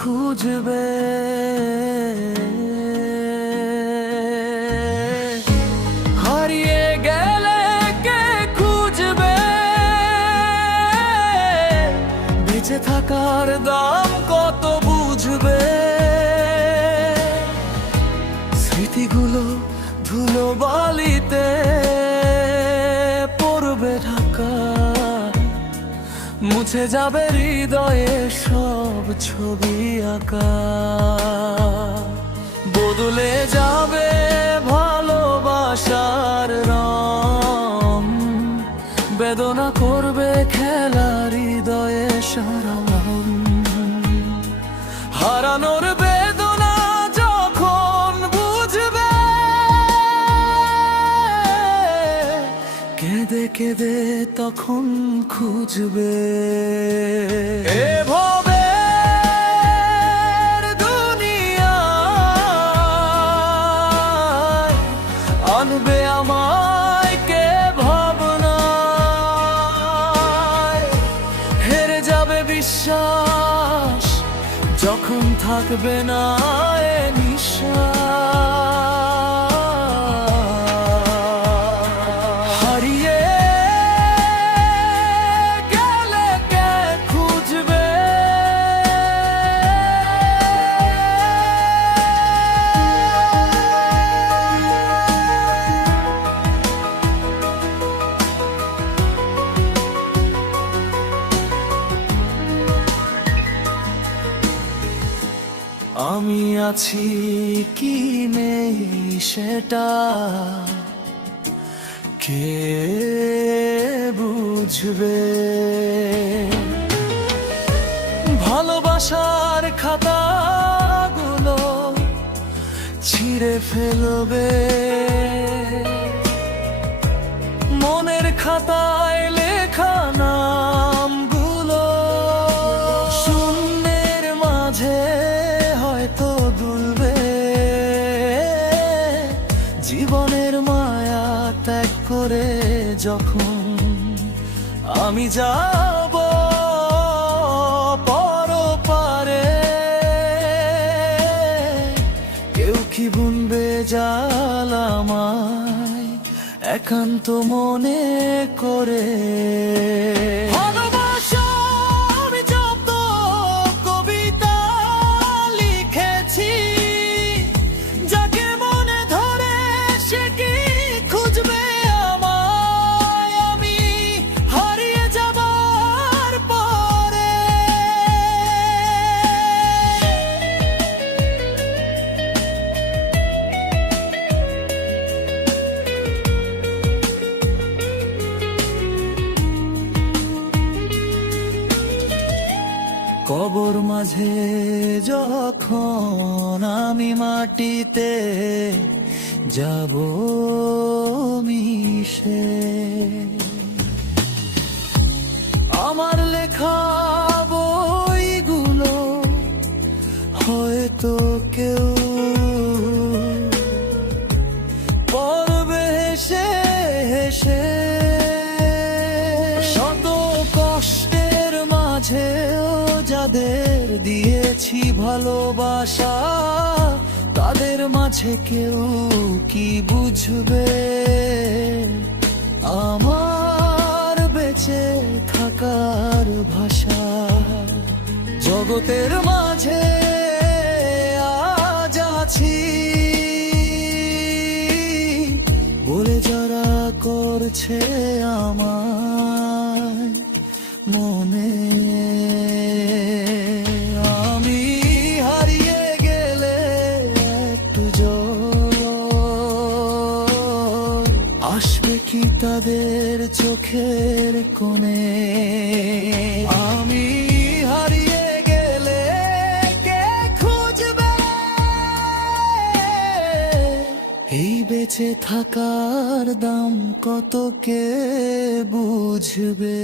খুঁজবে। হারিয়ে গেলে কে খুঁজবে? বেঁচে থাকার দাম কত বুঝবে? স্মৃতিগুলো ধুলো বালিতে পড়বে ঢাকা, মুছে যাবে হৃদয়ে সব ছবি আঁকা। বদলে যাবে ভালোবাসার রং, বেদনা করবে খেলা হৃদয়ে সারাম। হারানোর বেদনা যখন বুঝবে, কেঁদে কেঁদে তখন খুঁজবে। এভাবে দুনিয়ায় আনবে আমায় কে ভাবনায়? হেরে যাবে বিশ্বাস যখন থাকবে না এ নিঃশ্বাস। হারিয়ে গেলে কে খুঁজবে? আমি আছি কি নেই সেটা কে বুঝবে? ভালোবাসার খাতাগুলো ছিঁড়ে ফেলবে, মনের খাতায় লেখা নামগুলো শূন্যের মাঝে হয়তো দুলবে। জীবনের মায়া ত্যাগ করে যখন আমি যাব পরপারে, কেউ কি বুনবে জাল আমায় একান্ত মনে করে? ভালোবাসা আমি যত কবিতা লিখেছি, যাকে মনে ধরে সে কি খুঁজবে আমায়? আমি হারিয়ে যাবার পরে কবর মাঝে যখন আমি মাটিতে যাব মিশে, আমার লেখা বইগুলো হয়তো কেউ পড়বে হেসে হেসে। শত কষ্টের মাঝেও যাদের দিয়েছি ভালোবাসা, তাদের মাঝে কেউ কি বুঝবে আমার বেঁচে থাকার ভাষা? জগতের মাঝে আজ আছি বলে যারা করছে আমার মনে। আমি হারিয়ে গেলে একটু জল আসবে কি তাদের চোখের কোণে? আমি হারিয়ে গেলে কে খুঁজবে? এই বেঁচে থাকার দাম কত কে বুঝবে?